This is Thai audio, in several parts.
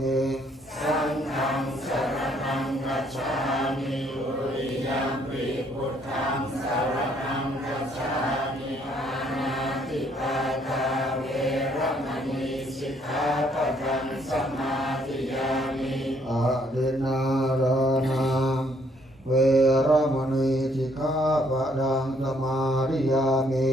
มิสังฆังสรณังกัจฉามิอุริยัมปิพุทธังสรณังกัจฉามิอานาติปาตาเวรมณีสิกขาปัจังสัมมาทิยามิอเดนารานาเวรมณีสิกขาปัจังสมาธิยามิ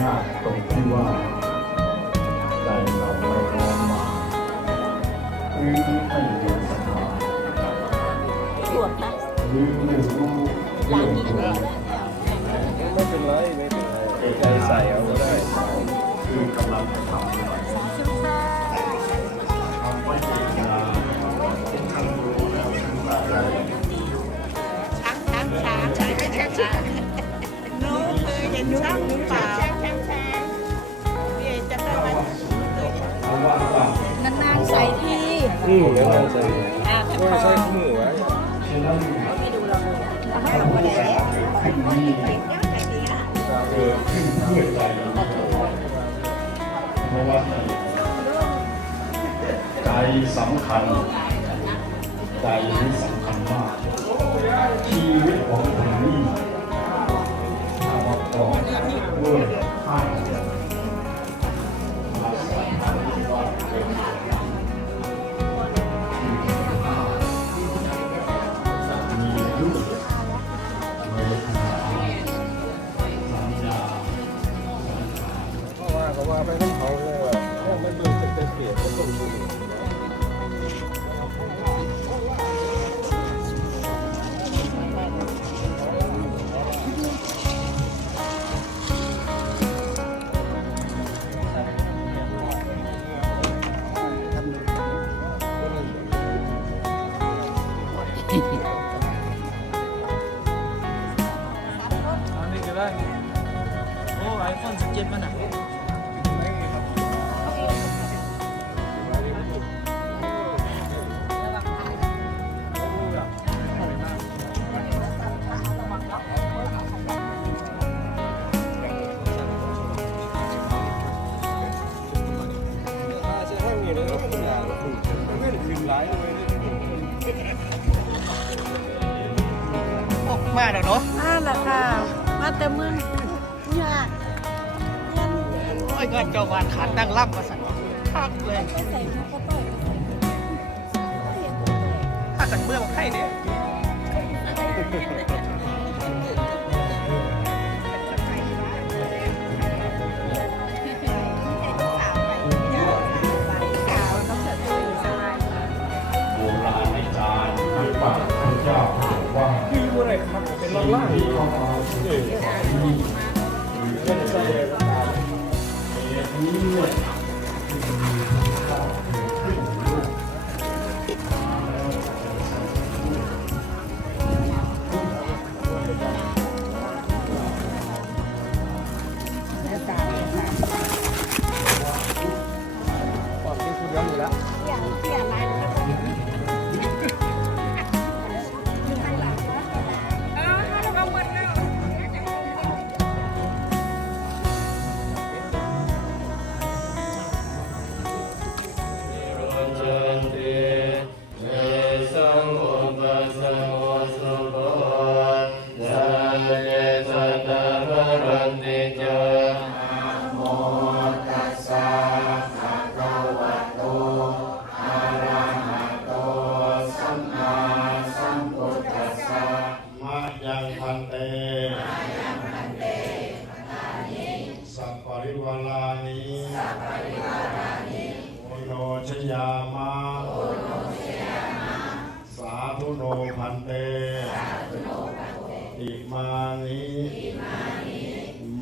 ยากตรงที่ว่าใจเราไม่รอมาหรือไม่อยู่สบายปวหรือไม่รู้เรื่องไม่เป็นไรไม่เป็นไรใจใส่เอา อืมแล้วใส่อ่าแค่พว่าใส่มือไว้ฉะนั้นไม่ดูเราดียวขึ้นนี้ใจดีละเกิดขึ้นเพื่อใจเพราะว่าใจสำคัญ ใจนี่สำคัญมาก ชีวิตของ ได้โอ้ไอโฟน17มันอะจะให้มีเลยไม่ได้ถึงหลายเลยโอ้มาแล้วเนาะมาแล้วค่ะ มาแต่มึงยากโอ้ยก็เจ้าวานขันดังล่ำมาสั่นคักเลยไม่ใส่มาก็ต่อยถ้ากันเมื่อมาไข่เนี่ยโบราณอาจารย์ท่านปากพระเจ้าบอกว่าคือว่าอะไรครับเป็นล่างล่าง ที่เข้ามาที่นี่หรือเป็นใจเหตุนี้เนี่ยที่มีพระเจ้าเกิดขึ้นในโลก ความเป็นคุณย้อนอยู่แล้ว อย่างเปลี่ยนลายเ สัพปริวาลานิโอโนชยามะสาธุโนพันเตอิมานิ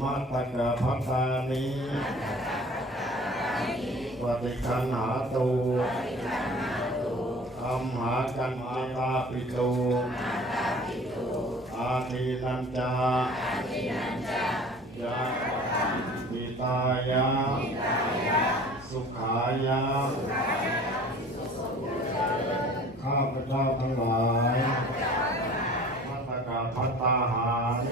มัตตกะพัตตานิปฏิคันหาตูอัมหากันมาตาปิตูอาทีนันจายะปิตายายะ สุขายะ ข้าพเจ้าทั้งหลายมัตกะพัตตาหาร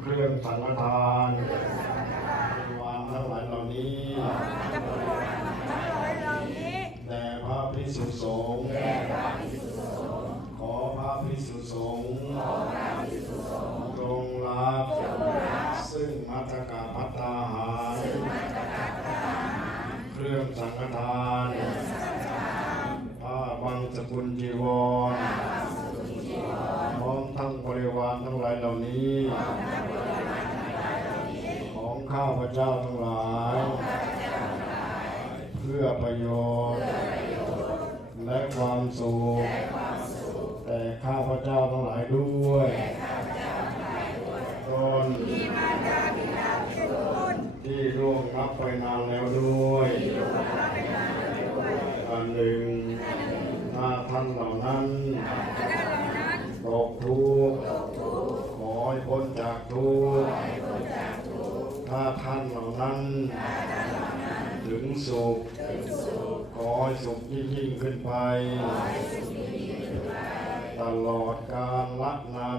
เครื่องสังฆทานบริวารทั้งหลายเหล่านี้แด่พระพิสุสงฆ์ขอพระพิสุสงฆ์ กุลจีวรพร้อมทั้งบริวารทั้งหลายเหล่านี้ ของข้าพเจ้าทั้งหลาย เพื่อประโยชน์ และความสุขแต่ข้าพเจ้าทั้งหลายด้วยตนที่ร่วงรับไปนานแล้วด้วยอันหนึ่ง ท่านเหล่านั้นตกทุกข์ขอให้พ้นจากทุกข์ถ้าท่านเหล่านั้น ถึงสุขขอให้สุขยิ่งยิ่งขึ้นไป ตลอดกาลละนา